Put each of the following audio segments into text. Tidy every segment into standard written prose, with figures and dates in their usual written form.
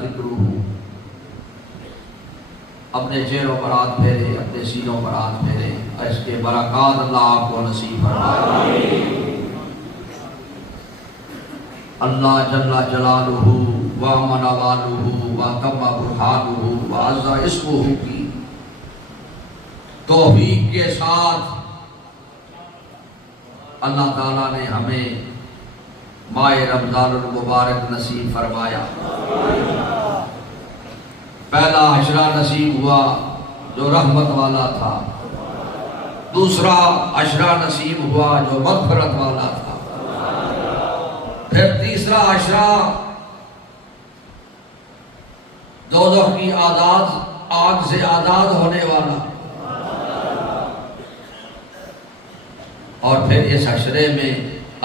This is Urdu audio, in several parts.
ذکرہ، اپنے چہروں پر ہاتھ پھیرے، اپنے سینوں پر ہاتھ پھیرے، اس کے برکات اللہ آپ کو نصیب فرمائے۔ اللہ جل جلالہ وامن والہ وتم برہانہ وعز اسمہ کی توفیق کے ساتھ اللہ تعالیٰ نے ہمیں ماہ رمضان المبارک نصیب فرمایا۔ پہلا عشرہ نصیب ہوا جو رحمت والا تھا، دوسرا عشرہ نصیب ہوا جو مغفرت والا تھا، پھر تیسرا عشرہ دوزخ کی آگ سے آزاد ہونے والا، اور پھر اس عشرے میں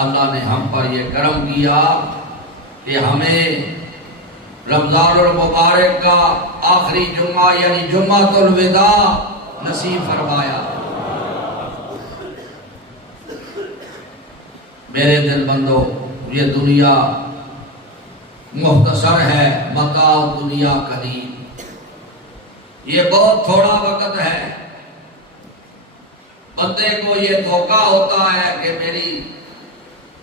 اللہ نے ہم پر یہ کرم کیا کہ ہمیں رمضان المبارک کا آخری جمعہ یعنی جمعۃ الوداع نصیب فرمایا۔ میرے دل بندو، یہ دنیا مختصر ہے، متاع دنیا قلیل، یہ بہت تھوڑا وقت ہے۔ بندے کو یہ دھوکہ ہوتا ہے کہ میری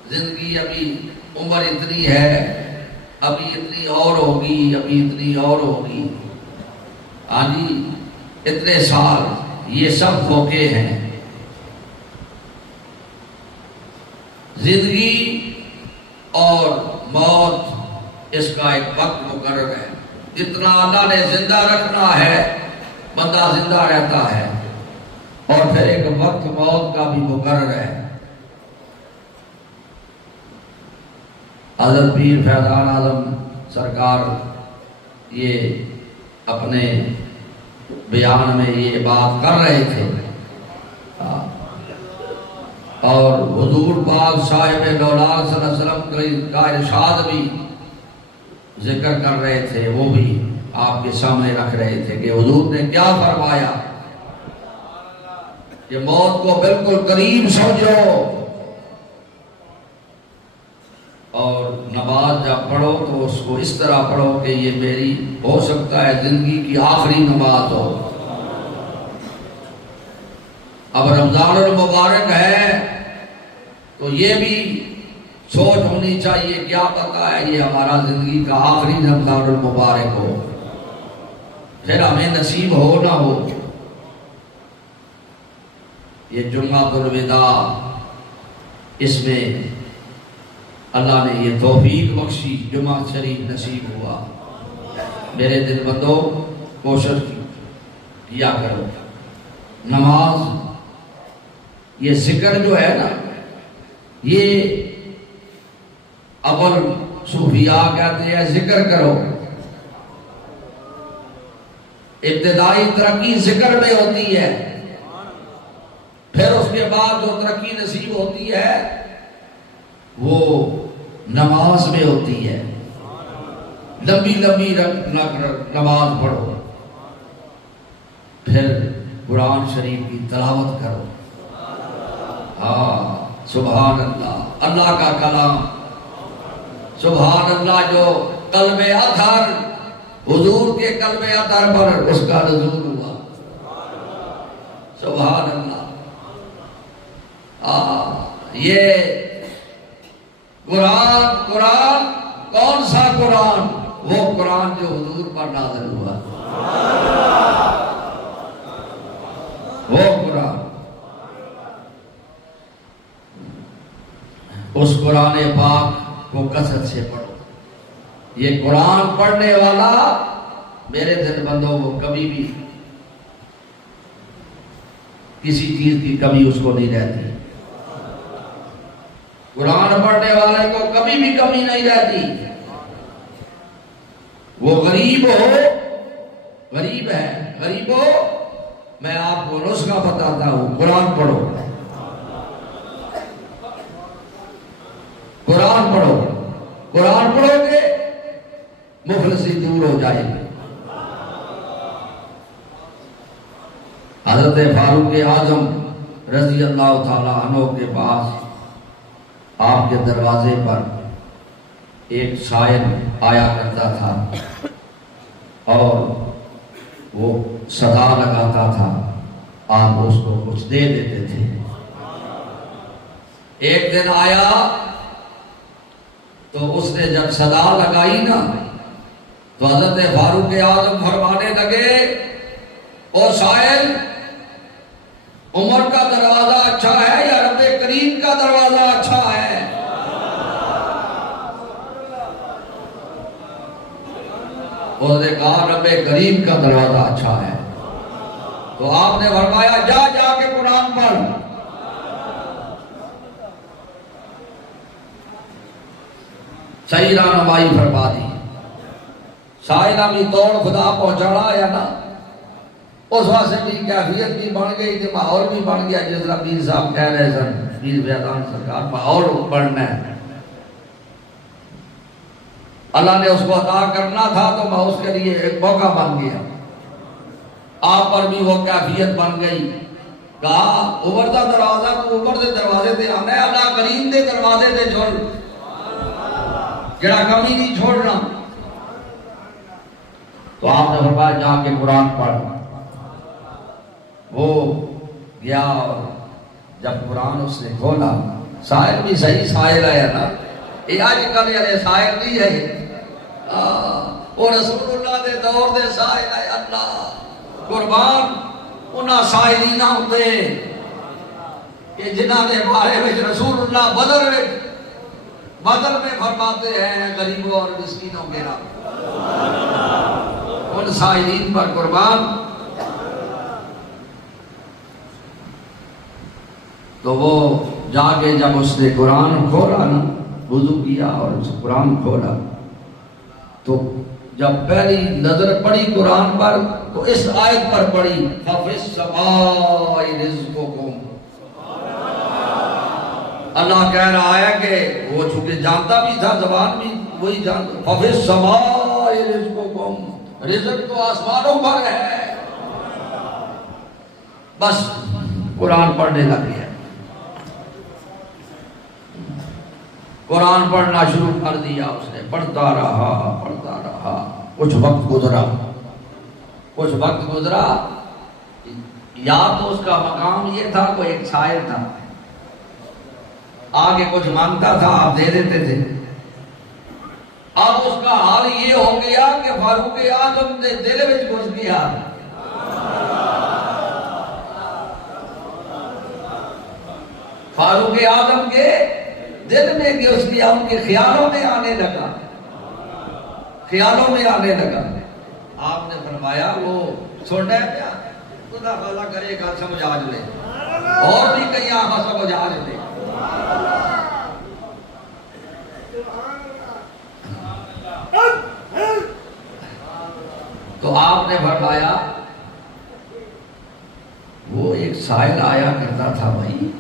زندگی ابھی عمر اتنی ہے، ابھی اتنی اور ہوگی، ابھی اتنی اور ہوگی، ہاں جی اتنے سال، یہ سب دھوکے ہیں۔ زندگی اور موت اس کا ایک وقت مقرر ہے، جتنا اللہ نے زندہ رکھنا ہے بندہ زندہ رہتا ہے، اور پھر ایک وقت موت کا بھی مقرر ہے۔ حضرت پیر فیضان اعظم سرکار یہ اپنے بیان میں یہ بات کر رہے تھے، اور حضور پاک صاحب دولات صلی اللہ علیہ وسلم کا ارشاد بھی ذکر کر رہے تھے، وہ بھی آپ کے سامنے رکھ رہے تھے کہ حضور نے کیا فرمایا کہ موت کو بالکل قریب سمجھو، اور نماز جب پڑھو تو اس کو اس طرح پڑھو کہ یہ میری ہو سکتا ہے زندگی کی آخری نماز ہو۔ اب رمضان المبارک ہے تو یہ بھی سوچ ہونی چاہیے، کیا پتہ ہے یہ ہمارا زندگی کا آخری رمضان المبارک ہو، پھر ہمیں نصیب ہو نہ ہو۔ یہ جمعۃ الوداع، اس میں اللہ نے یہ توفیق بخشی، جمعہ شریف نصیب ہوا۔ میرے دل بندو، کوشش کیا کرو، نماز، یہ ذکر جو ہے نا، یہ اول صوفیاء کہتے ہیں ذکر کرو، ابتدائی ترقی ذکر میں ہوتی ہے، پھر اس کے بعد جو ترقی نصیب ہوتی ہے وہ نماز میں ہوتی ہے۔ لمبی لمبی نماز پڑھو، پھر قرآن شریف کی تلاوت کرو۔ ہاں سبحان اللہ، اللہ کا کلام، سبحان اللہ، جو قلب اطہر، حضور کے قلب اطہر پر اس کا نزول ہوا، سبحان اللہ۔ یہ قرآن کون سا قرآن؟ وہ قرآن جو حضور پر نازل ہوا، وہ قرآن، اس قرآن پاک کو کثرت سے پڑھو۔ یہ قرآن پڑھنے والا میرے دل بندوں کو کبھی بھی کسی چیز کی کمی اس کو نہیں رہتی، قرآن پڑھنے والے کو کبھی بھی کمی نہیں رہتی۔ وہ غریب ہو، غریب ہے، غریب ہو، میں آپ کو نسخہ بتاتا ہوں، قرآن پڑھو، قرآن پڑھو، قرآن پڑھو گے مفلسی دور ہو جائے گی۔ حضرت فاروق اعظم رضی اللہ تعالیٰ عنہ کے پاس آپ کے دروازے پر ایک سائل آیا کرتا تھا، اور وہ صدا لگاتا تھا، آپ اس کو کچھ دے دیتے تھے۔ ایک دن آیا تو اس نے جب صدا لگائی نا تو حضرت فاروق اعظم فرمانے لگے، او سائل، عمر کا دروازہ اچھا ہے یا رب کریم کا دروازہ اچھا ہے؟ اس نے کہا رب کریم کا دروازہ اچھا ہے۔ تو آپ نے فرمایا جا کے قرآن پڑھ۔ صحیح رہنمائی فرما دی۔ سائلہ بھی توڑ خدا پہنچانا ہے نا، اس واسطے بھی کیفیت بھی بن گئی تھی، ماحول بھی بن گیا، جس طرح پیر صاحب کہہ رہے سن، پیر بیدان سرکار، ماحول بننا ہے۔ اللہ نے اس کو عطا کرنا تھا تو میں اس کے لیے ایک موقع بن گیا، آپ پر بھی وہ کیفیت بن گئی۔ کہا عمر دا دروازہ تو عمر دے دروازے تے آنا ہے، اللہ کریم دے دروازے تے چھوڑ، جڑا کمی نہیں چھوڑنا۔ تو آپ نے فرمایا جا کے قرآن پڑھ۔ وہ گیا اور جب قرآن اس نے کھولا، سائل بھی صحیح سائل آیا نا، یہ آج کل والے سائل نہیں ہے، وہ رسول اللہ دے دور دے سائل آئے۔ اللہ قربان انہاں سائلین ہوتے کہ جنہاں دے بارے میں رسول اللہ بدر میں فرماتے ہیں غریبوں اور مسکینوں کے رب، ان سائلین پر قربان۔ تو وہ جا کے جب اس نے قرآن کھولا نا، وضو کیا اور قرآن کھولا، تو جب پہلی نظر پڑی قرآن پر تو اس آیت پر پڑی فَفِي السَّمَاءِ رِزْقُكُمْ۔ اللہ کہہ رہا ہے کہ وہ چونکہ جانتا بھی تھا، زبان بھی وہی جانتا، فَفِي السَّمَاءِ رِزْقُكُمْ، رزق تو آسمانوں پر ہے۔ بس قرآن پڑھنے لگ گیا، قرآن پڑھنا شروع کر دیا اس نے، پڑھتا رہا، کچھ وقت گزرا، یا تو اس کا مقام یہ تھا، کوئی ایک شاعر تھا، آگے کچھ مانگتا تھا آپ دے دیتے تھے۔ اب اس کا حال یہ ہو گیا کہ فاروق اعظم نے دل میں گھس گیا، فاروق اعظم کے دل میں گھس گیا، ان کے خیالوں میں آنے لگا۔ آپ نے فرمایا وہ چھوڑنا ہے پیا، خدا خدا کرے گا سمجھ آج لے، اور بھی کہیں آہا سمجھ آج لے۔ تو آپ نے فرمایا وہ ایک سائل آیا کرتا تھا بھائی،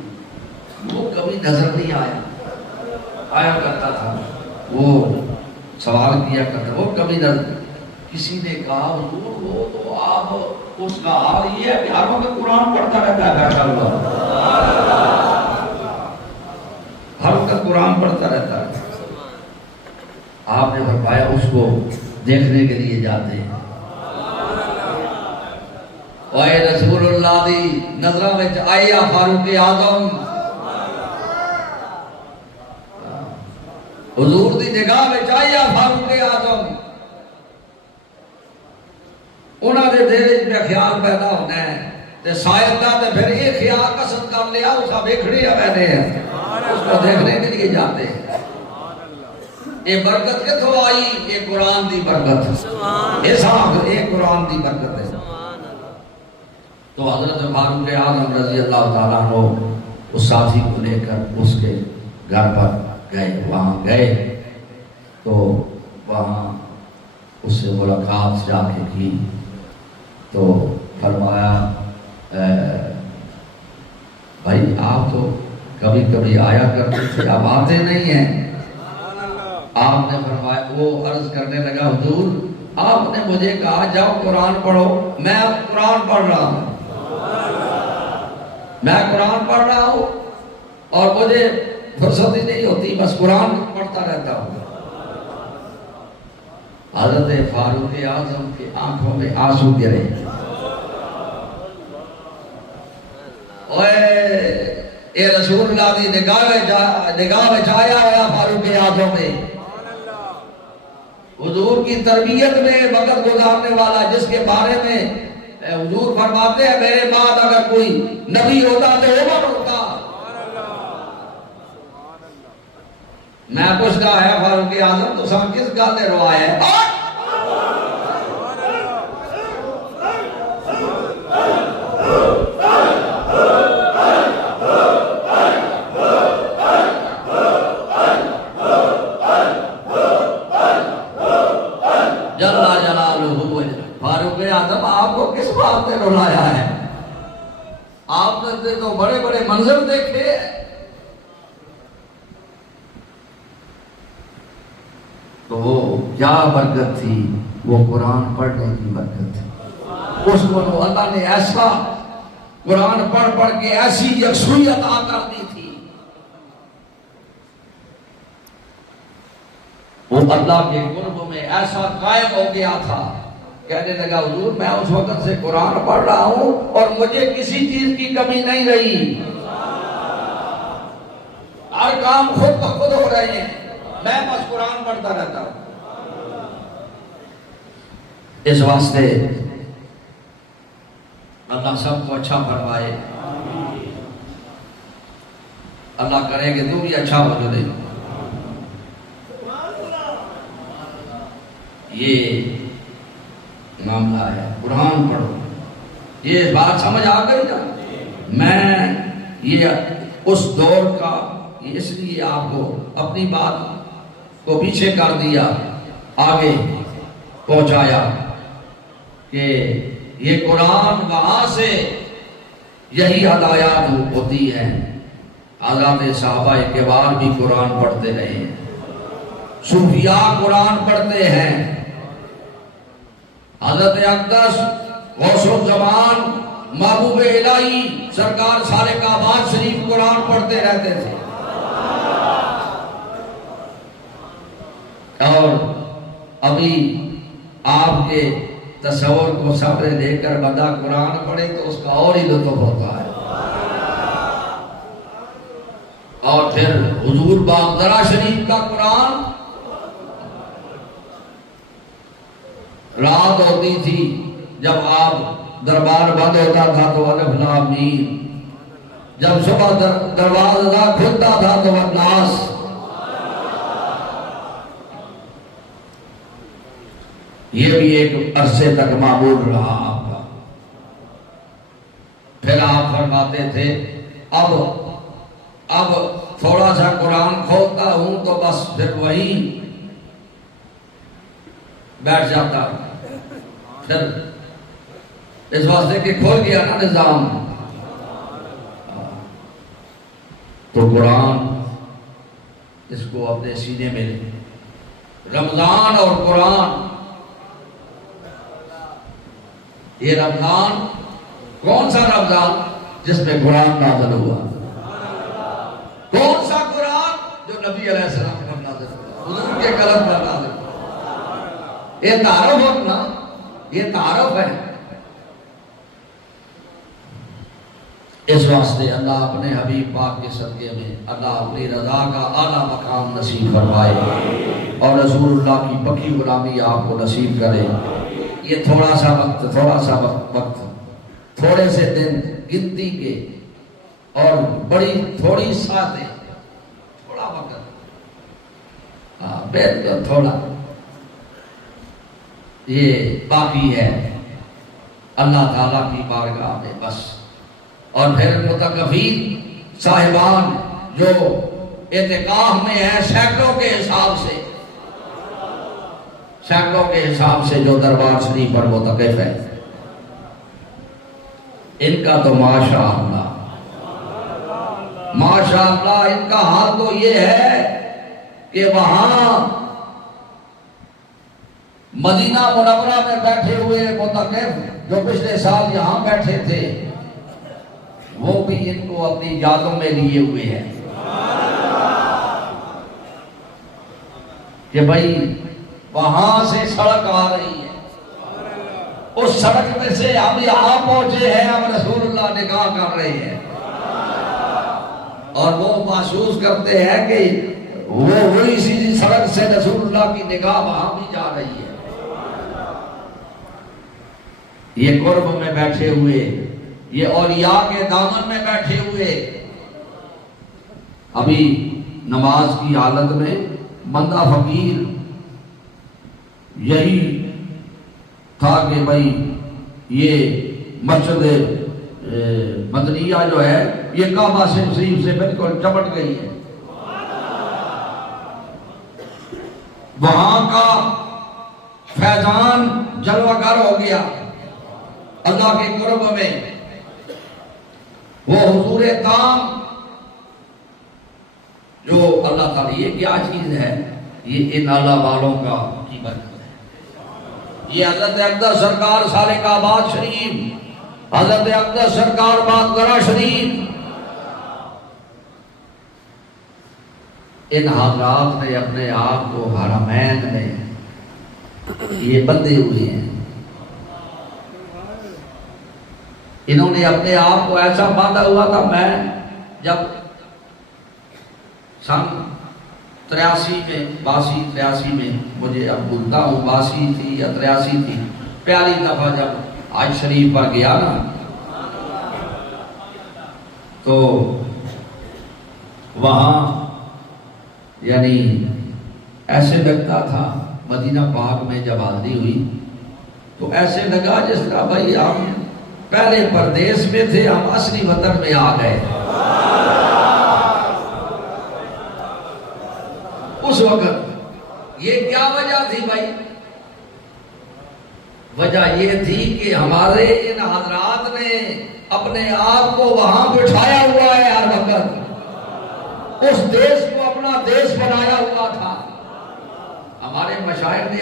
وہ کبھی نظر نہیں آیا کرتا تھا، وہ سوال کیا کرتا، وہ کبھی نظر۔ کسی نے کہا حضور وہ تو آپ اس کا حال یہ ہے کہ ہر وقت قرآن پڑھتا رہتا ہے، بیٹھا ہوا ہر وقت قرآن پڑھتا رہتا ہے۔ آپ نے فرمایا اس کو دیکھنے کے لیے جاتے ہیں، اے رسول اللہ دی نظرہ میں آیا فاروق اعظم، حضور دی نگاہ میں آیا فاروق اعظم، انہاں دے دل میں خیال پیدا ہونا ہے تے شاید دا تے پھر یہ خیال قسم کر لیا اس کا دیکھنے آ میں نے اس کو دیکھنے کے لیے جاتے ہیں۔ یہ برکت کتھوں آئی؟ یہ قرآن دی برکت، یہ قرآن دی برکت ہے۔ تو حضرت فاروق اعظم رضی اللہ تعالیٰ عنہ اس ساتھی کو لے کر اس کے گھر پر گئے، وہاں گئے تو وہاں اس سے ملاقات جا کے کی تو فرمایا بھائی آپ تو کبھی کبھی آیا کرتے تھے، اب آتے نہیں ہیں۔ آپ نے فرمایا، وہ عرض کرنے لگا حضور آپ نے مجھے کہا جاؤ قرآن پڑھو، میں اب قرآن پڑھ رہا ہوں، میں قرآن پڑھ رہا ہوں اور مجھے فرصت ہی نہیں ہوتی، بس قرآن پڑھتا رہتا ہوں۔ حضرت فاروق اعظم کی آنکھوں میں آنسو گرے. اے رسول اللہ دی نگاہ میں آیا ہوا فاروق اعظم میں حضور کی تربیت میں وقت گزارنے والا، جس کے بارے میں حضور فرماتے ہیں میرے بعد اگر کوئی نبی ہوتا تو عمر ہوتا. میں پوچھتا ہے فاروق اعظم تو سب کس گل نے روایا ہے؟ جل جلالہ. فاروق اعظم آپ کو کس بات نے رلایا ہے؟ آپ نے تو بڑے بڑے منظر دیکھے. تو وہ کیا برکت تھی، وہ قرآن پڑھنے کی برکت تھی. اس کو اللہ نے ایسا قرآن پڑھ پڑھ کے ایسی یکسوئی عطا کر دی تھی. وہ اللہ کے قرب میں ایسا قائم ہو گیا تھا. کہنے لگا حضور میں اس وقت سے قرآن پڑھ رہا ہوں اور مجھے کسی چیز کی کمی نہیں رہی. ہر کام خود بخود ہو رہے ہیں، میں بس قرآن پڑھتا رہتا ہوں. اس واسطے اللہ سب کو اچھا فرمائے. اللہ کرے کہ تم بھی اچھا ہو جو دے. یہ معاملہ ہے، قرآن پڑھو. یہ بات سمجھ آ گئی نا؟ میں یہ اس دور کا اس لیے آپ کو اپنی بات کو پیچھے کر دیا، آگے پہنچایا کہ یہ قرآن وہاں سے یہی ہدایات ہوتی ہیں. حضرات صحابہ کبار بھی قرآن پڑھتے رہے ہیں، صوفیاء قرآن پڑھتے ہیں. حضرت اقدس غوث الزمان محبوب الہی سرکار سالک آباد شریف قرآن پڑھتے رہتے تھے. اور ابھی آپ کے تصور کو سامنے لے کر بندہ قرآن پڑھے تو اس کا اور ہی لطف ہوتا ہے. اور پھر حضور باغدرہ شریف کا قرآن رات ہوتی تھی جب آپ دربار بند ہوتا تھا تو الف لام میم، جب صبح دروازہ کھلتا تھا تو الناس. یہ بھی ایک عرصے تک معمول رہا آپ کا. پھر آپ فرماتے تھے اب تھوڑا سا قرآن کھولتا ہوں تو بس پھر وہی بیٹھ جاتا. پھر اس واسطے کہ کھول گیا نا نظام. تو قرآن اس کو اپنے سینے میں لے. رمضان اور قرآن، یہ رمضان کون سا رمضان جس میں قرآن نازل ہوا؟ کون سا قرآن جو نبی علیہ السلام پر نازل ہوا، حضور کے قلم پر نازل ہوا. یہ تعارف ہے نا، یہ تعارف ہے. اس واسطے اللہ اپنے حبیب پاک کے صدقے میں اللہ اپنی رضا کا اعلیٰ مقام نصیب فرمائے اور رسول اللہ کی پکی غلامی آپ کو نصیب کرے. یہ تھوڑا سا وقت تھوڑے سے دن گنتی کے اور بڑی تھوڑی ساتیں، تھوڑا وقت، بالکل تھوڑا یہ باقی ہے اللہ تعالیٰ کی بارگاہ میں بس. اور پھر متقفین صاحبان جو اعتکاف میں ہیں سینکڑوں کے حساب سے جو دربار شریف پر متقف ہے، ان کا تو ماشاءاللہ ان کا حال تو یہ ہے کہ وہاں مدینہ منورہ میں بیٹھے ہوئے متقف جو پچھلے سال یہاں بیٹھے تھے وہ بھی ان کو اپنی یادوں میں لیے ہوئے ہیں کہ بھائی وہاں سے سڑک آ رہی ہے، اس سڑک میں سے ہم یہاں پہنچے ہیں، ہم رسول اللہ نگاہ کر رہے ہیں، اور وہ محسوس کرتے ہیں کہ وہ وہی سی سڑک سے رسول اللہ کی نگاہ وہاں بھی جا رہی ہے۔ یہ قرب میں بیٹھے ہوئے، یہ اولیاء کے دامن میں بیٹھے ہوئے، ابھی نماز کی حالت میں بندہ فقیر یہی تھا کہ بھائی یہ مسجد مدنیہ جو ہے یہ کعبہ سے بالکل چمٹ گئی ہے، وہاں کا فیضان جلوہ گر ہو گیا اللہ کے قرب میں۔ وہ حضور تام جو اللہ تعالیٰ، یہ کیا چیز ہے؟ یہ ان اللہ والوں کا کی برکت ہے۔ یہ حضرت اقدس سرکار سالک آباد شریف، حضرت اقدس سرکار بادگرہ شریف، ان حضرات نے اپنے آپ کو حرمین میں یہ بندے ہوئے ہیں، انہوں نے اپنے آپ کو ایسا باندھا ہوا تھا۔ میں جب سن 83 میں 82-83 میں، مجھے اب بھولتا ہوں 82 تھی یا 83 تھی، پہلی دفعہ جب حج شریف پر گیا نا، تو وہاں یعنی ایسے لگتا تھا، مدینہ پاک میں جب حاضری ہوئی تو ایسے لگا جس طرح بھائی ہم پہلے پردیس میں تھے، ہم اصلی وطن میں آ گئے۔ اس وقت یہ کیا وجہ تھی بھائی؟ وجہ یہ تھی کہ ہمارے ان حضرات نے اپنے آپ کو وہاں بٹھایا ہوا ہے، ہر وقت اس دیش کو اپنا دیش بنایا ہوا تھا۔ ہمارے مشائخ نے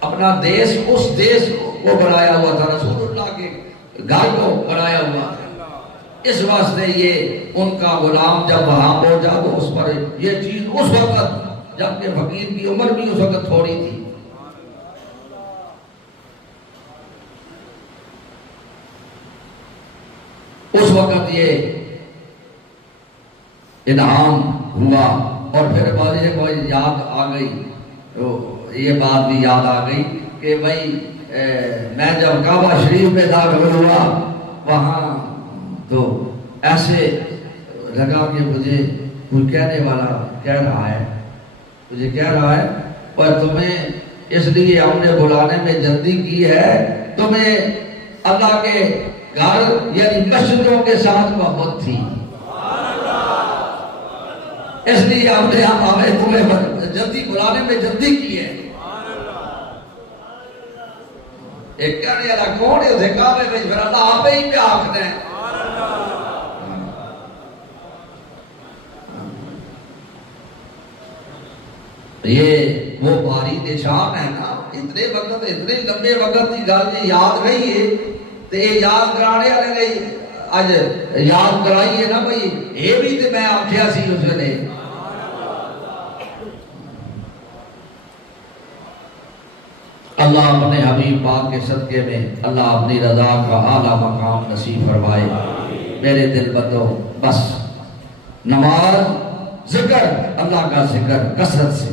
اپنا دیش، اس دیش کو بنایا ہوا تھا، رسول اللہ کے گھر کو بنایا ہوا تھا۔ اس واسطے یہ ان کا غلام جب وہاں پہنچا تو اس پر یہ چیز اس وقت، جبکہ فقیر کی عمر بھی اس وقت تھوڑی تھی، اس وقت یہ انعام ہوا۔ اور پھر بازی کو یاد آ گئی، یہ بات بھی یاد آ گئی کہ بھائی میں جب کعبہ شریف میں داخل ہوا وہاں تو ایسے لگا کہ مجھے کوئی کہنے والا کہہ رہا ہے، مجھے کہہ رہا ہے، اور تمہیں اس لیے ہم نے بلانے میں جلدی کی ہے، تمہیں اللہ کے گھر یعنی مسجدوں کے ساتھ محبت تھی، اس لیے ہم نے ہمیں تمہیں جلدی بلانے میں جلدی کی ہے۔ ایک کہنے والا کون ہے؟ اسے کعبے میں پھر اللہ آپ ہی پہ آخر ہے۔ یہ وہ باری نشان ہے نا، اتنے وقت، اتنے لمبے وقت کی گل جی یاد نہیں ہے تو یہ یاد کرانے والے نے اج یاد کرائی ہے نا بھائی، یہ بھی تو میں آخیا سی اس نے۔ اللہ اپنے حبیب پاک کے صدقے میں اللہ اپنی رضا کا اعلیٰ مقام نصیب فرمائے۔ میرے دل بندو، بس نماز، ذکر، اللہ کا ذکر کثرت سے،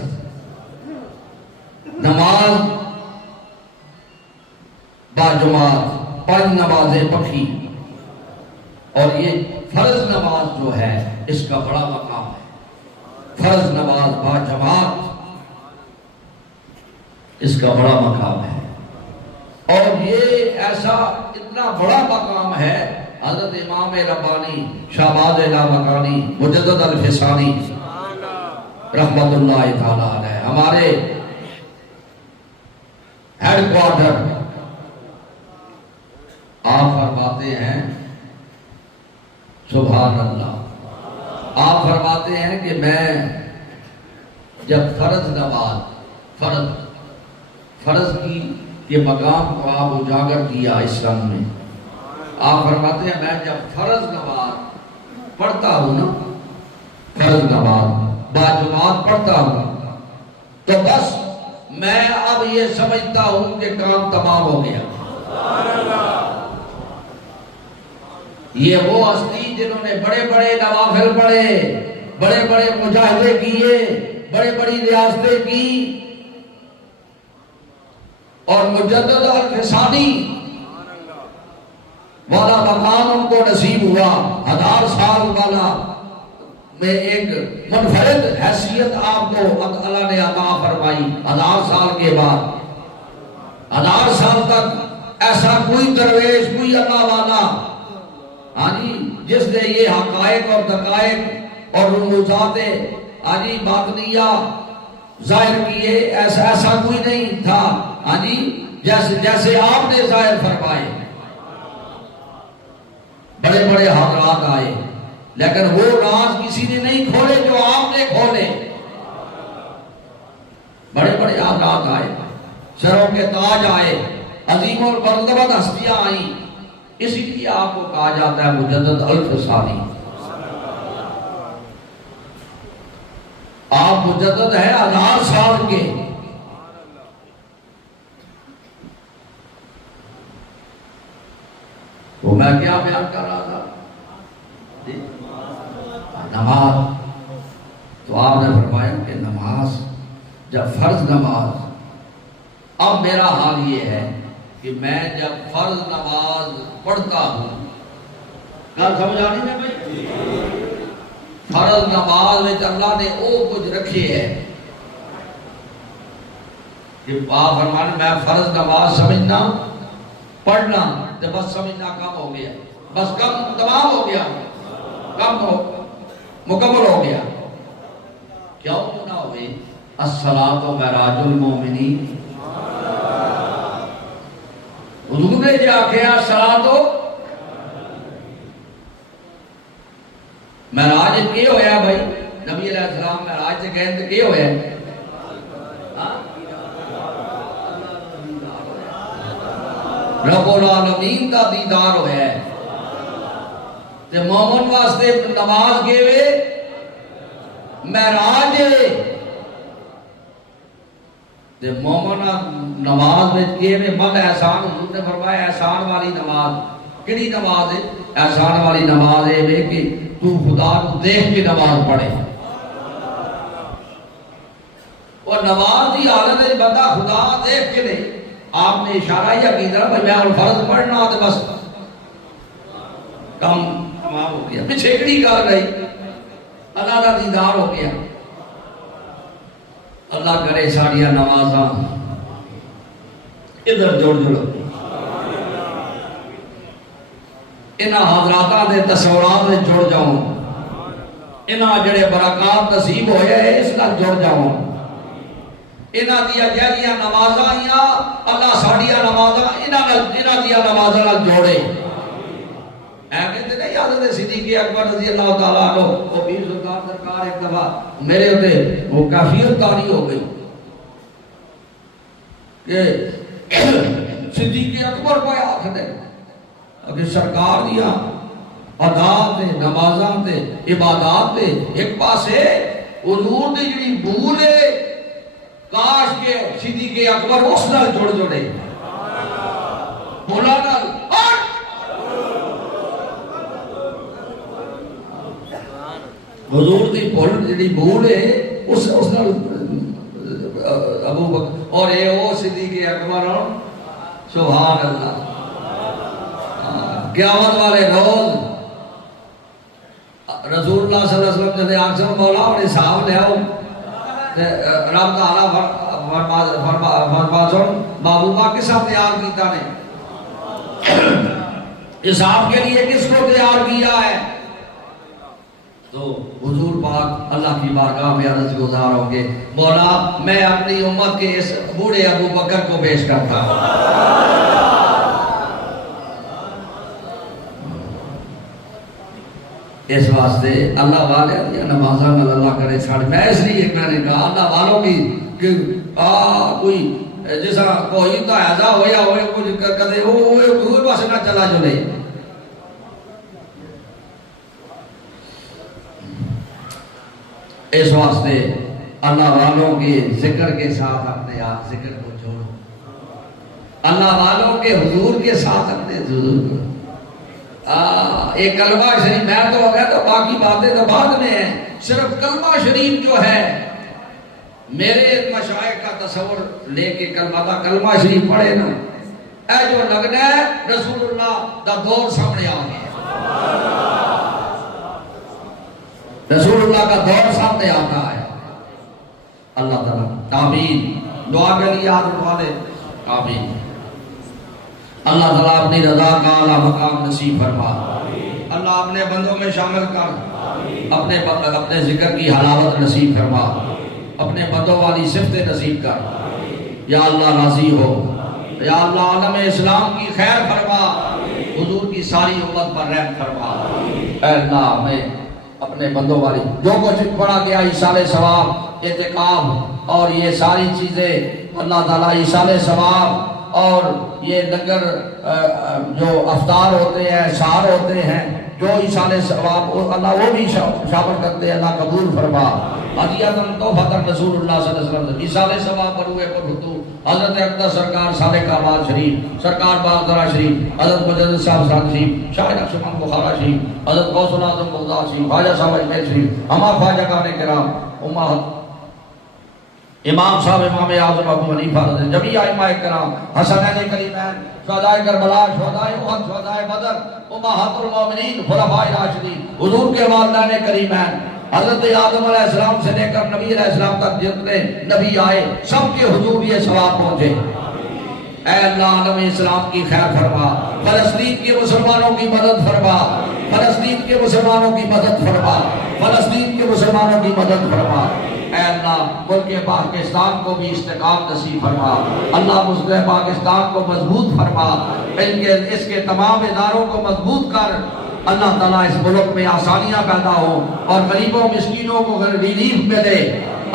نماز باجماعت، 5 نمازیں پکی، اور یہ فرض نماز جو ہے اس کا بڑا مقام ہے۔ فرض نماز باجماعت، اس کا بڑا مقام ہے، اور یہ ایسا اتنا بڑا مقام ہے، حضرت امام ربانی شہباز لامکانی مجدد الفسانی رحمت اللہ تعالیٰ علیہ، ہمارے ہیڈ کوارٹر، آپ فرماتے ہیں سبحان اللہ، آپ فرماتے ہیں کہ میں جب فرض نماز، فرض کی یہ مقام کو آپ اجاگر کیا اسلام میں، آپ فرماتے ہیں میں جب فرض نماز پڑھتا ہوں نا، فرض نماز باجماعت پڑھتا ہوں تو بس میں اب یہ سمجھتا ہوں کہ کام تمام ہو گیا. یہ وہ ہستی جنہوں نے بڑے بڑے نوافل پڑھے، بڑے بڑے مجاہدے کیے، بڑے بڑی ریاستیں کی، اور مجدد الفسانی والا مقام ان کو نصیب ہوا. 1000 سال والا میں ایک منفرد حیثیت آپ کو اللہ نے عطا فرمائی. 1000 سال کے بعد 1000 سال تک ایسا کوئی درویش، کوئی اللہ والا جس نے یہ حقائق اور دقائق اور رموزات باطنیہ ظاہر کیے، ایسا کوئی نہیں تھا جیسے آپ نے ظاہر فرمائے. بڑے بڑے حضرات آئے، لیکن وہ راز کسی نے نہیں کھولے جو آپ نے کھولے. بڑے بڑے حضرات آئے، سروں کے تاج آئے، عظیم اور مرتبہ ہستیاں آئیں. اسی لیے آپ کو کہا جاتا ہے مجدد الفسانی. آپ مجدد ہیں 1000 سال کے. تو میں کیا بیان کر رہا تھا؟ نماز. تو آپ نے فرمایا کہ نماز جب فرض نماز، اب میرا حال یہ ہے کہ میں جب فرض نماز پڑھتا ہوں، کیا سمجھ آ رہی ہے بھائی؟ فرض نماز میں اللہ نے وہ کچھ رکھے ہے کہ آپ فرمانے میں فرض نماز سمجھنا، پڑھنا، تو بس سمجھنا کم ہو گیا، بس کم تمام ہو گیا، مکمل ہو گیا. کیوں نہ ہوئے؟ الصلاۃ معراج المومنین. حضور نے جا کے الصلاۃ معراج کے ہویا بھائی. نبی علیہ السلام معراج سے گئے تو کے ہویا؟ رب العالمین دا دیدار ہویا ہے. تے مومن واسطے نماز گئے معراج تے مومن نماز میں گئے مد احسان. حضور نے فرمایا احسان والی نماز کیڑی نماز ہے؟ احسان والی نماز ہے کہ تو خدا کو دیکھ کے نماز پڑھے. اور نماز کی حالت ہے بندہ خدا دیکھ کے نہیں. آپ نے اشارہ یا کی طرح بھائی میں فرض پڑھنا تو بس کم تمام ہو گیا. پیچھے کڑی کر گئی، اللہ کا دیدار ہو گیا. اللہ کرے ساڑیاں نمازاں ادھر جوڑ جڑو انہاں حضراتاں دے تصورات دے جڑ جاؤں، انہاں جڑے برکات نصیب ہوئے ہیں اس نال جڑ جاؤں. انہاں دیا جہڑیاں نمازاں آئیاں اللہ ساڑیاں نمازاں انہاں دیا نمازاں نال جوڑے. اے کہتے نہیں حضرت صدیق اکبر رضی اللہ تعالیٰ عنہ وہ پیر سلطان سرکار ایک دفعہ میرے ہوتے وہ کافیت تاری ہو گئی کہ صدیق اکبر کو آخر دے کہ سرکار دیا عادات نمازاں تے عبادات تے ایک پاسے حضور دی جڑی بھول ہے کاش کے صدیق اکبر اس نال جڑ جڑے بھولا نال حضور دی بھول جڑی بھول ہے اس نال ابو بکر اور اے او صدیق اکبر سبحان اللہ. قیامت والے روز رسول اللہ صلی اللہ علیہ وسلم جب آنکھ مولا اور حساب لے آؤ رب تعالیٰ فرما سن محبوبہ کس نے تیار کیتا نے حساب کے لیے کس کو تیار کیا ہے؟ تو حضور پاک اللہ کی بارگاہ میں عرض گزار ہوں گے مولا میں اپنی امت کے اس بوڑھے ابو بکر کو پیش کرتا ہوں. اس واسطے اللہ والے نمازاں میں اللہ کرے چھاڑ. میں اس لیے میں نے کہا اللہ والوں کی کہ کوئی جیسا کوئی تو ایسا ہویا ہوئے کچھ کدے ہوئے پاسے نہ چلا جلے. اس واسطے اللہ والوں کے ذکر کے ساتھ اپنے آپ ذکر کو جوڑو، اللہ والوں کے حضور کے ساتھ اپنے حضور کو۔ ایک کلمہ شریف میں تو ہو گیا تو باقی باتیں تو بعد میں ہیں، صرف کلمہ شریف جو ہے، میرے مشائخ کا تصور لے کے کلمہ شریف پڑھے نا، اے جو لگنا ہے رسول اللہ دا دور سامنے آ گیا، رسول اللہ کا دور سامنے آتا ہے۔ اللہ تعالیٰ آمین، دعا کے لیے یاد اٹھا دے، آمین۔ اللہ تعالیٰ اپنی رضا کا اعلیٰ مقام نصیب فرما، اللہ اپنے بندوں میں شامل کر، اپنے ذکر کی حلاوت نصیب فرما، اپنے بندوں والی صفت نصیب کر، یا اللہ راضی ہو، یا اللہ عالم اسلام کی خیر فرما، حضور کی ساری امت پر رحم فرما، اے اللہ ہمیں اپنے بندوں والی جو کچھ پڑھا گیا ایصال ثواب، اعتکاف اور یہ ساری چیزیں، اللہ تعالیٰ ایصال ثواب اور یہ لنگر جو افطار ہوتے ہیں، سحر ہوتے ہیں، جو ایصال ثواب اللہ وہ بھی شامل کرتے ہیں، اللہ قبول فرما۔ عطیتاً تحفۃ رسول اللہ صلی اللہ علیہ وسلم، ایصال ثواب پر ہوئے پر حضور حضرت اقدس سرکار صالح آباد شریف، سرکار باغدرہ شریف، حضرت مجدد صاحب سعد شریف، شاہ نقشبند بخارا شریف، حضرت غوث العظم بغداد شریف، خواجہ صاحب اجمیر شریف، ہما خواجہ گان کرام، امام صاحب امام اعظم ابو حنیفہ جمیع ائمہ کرام، حسنین کریمین، شہدائے کربلا، شہدائے احد، شہدائے بدر، امہات المومنین، خلفائے راشدین، حضور کے والدین کریمین، حضرت آدم علیہ السلام سے لے کر نبی علیہ السلام تک جتنے نبی آئے سب کے حضور یہ ثواب پہنچے۔ اے اللہ عالم اسلام کی خیر فرما، فلسطین کے مسلمانوں کی مدد فرما، فلسطین کے مسلمانوں کی مدد فرما، فلسطین کے مسلمانوں کی مدد فرما۔ اے اللہ ملک پاکستان کو بھی استقامت نصیب فرما، اللہ مسلم پاکستان کو مضبوط فرما، اس کے تمام اداروں کو مضبوط کر، اللہ تعالیٰ اس ملک میں آسانیاں پیدا ہوں اور غریبوں مسکینوں کو ریلیف ملے،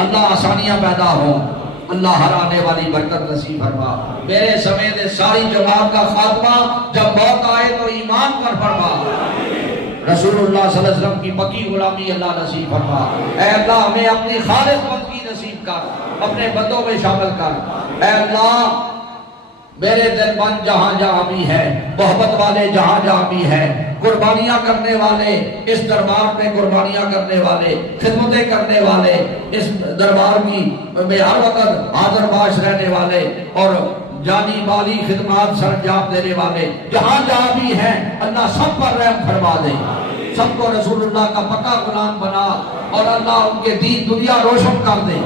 اللہ آسانیاں پیدا ہوں، اللہ ہر آنے والی برکت نصیب فرما، میرے سمیت ساری جماعت کا خاتمہ جب موت آئے تو ایمان پر فرما، رسول اللہ صلی اللہ علیہ وسلم کی پکی غلامی اللہ نصیب فرما۔ اے اللہ ہمیں اپنی خالص بندگی نصیب کر، اپنے بندوں میں شامل کر۔ اے اللہ میرے دل بند جہاں جہاں بھی ہے، محبت والے جہاں جہاں بھی ہے، قربانیاں کرنے والے، اس دربار میں قربانیاں کرنے والے، خدمتیں کرنے والے، اس دربار کی میں ہر وقت حاضر باش رہنے والے اور جانی مالی خدمات سر انجام دینے والے جہاں جہاں بھی ہیں، اللہ سب پر رحم فرما دے، سب کو رسول اللہ کا پکا غلام بنا اور اللہ ان کے دین دنیا روشن کر دے،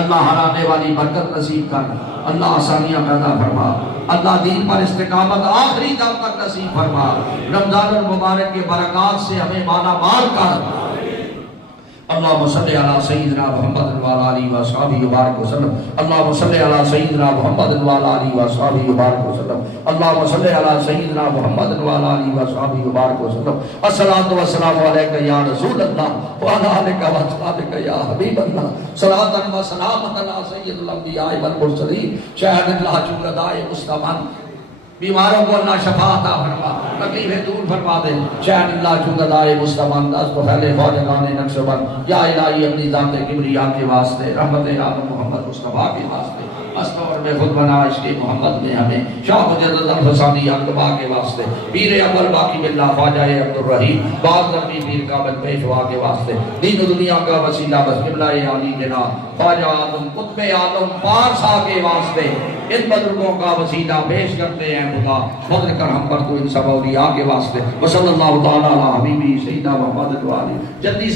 اللہ ہر آنے والی برکت نصیب کر، اللہ آسانیاں پیدا فرما، اللہ دین پر استقامت آخری دم تک نصیب فرما، رمضان المبارک کے برکات سے ہمیں مالا مال کر۔ اللہم صلی علی سیدنا محمد وعلی آلہ وصحبہ وبارک وسلم، اللہم صلی علی سیدنا محمد وعلی آلہ وصحبہ وبارک وسلم، اللہم صلی علی سیدنا محمد وعلی آلہ وصحبہ وبارک وسلم، الصلاۃ والسلام علیک یا رسول اللہ وعلی آلک واصحابک یا حبیب اللہ، صلاۃ و سلام علی سید الانبیاء والمرسلین، شاہد اللہ جلدائے مستمن، بیماروں کو اللہ شفا عطا فرما، تکلیفیں دور فرما دے، شاہد اللہ جلدائے مستمن، دست و پھیلے خواجگان نقشبند، یا الہی اپنی ذات کبریا کے واسطے، رحمت عالم محمد مصطفیٰ کے واسطے، استور میں خود بنا عشق محمد میں ہمیں، شاہ مجدد الفسانی اقتبا کے واسطے، پیر اول باقی باللہ خواجہ عبدالرحیم باز نبی پیر کامل پیشوا کے واسطے، دین و دنیا کا وسیلہ بس قبلہ عالی جنا خواجہ آدم قطب عالم پارسا کے واسطے، ان بزرگوں کا وسیلہ پیش کرتے ہیں خدا، فضل کر ہم پر تو ان سب اولیاء کے واسطے، وصلی اللہ تعالیٰ علی حبیبی سیدنا محمد وعلی جلدی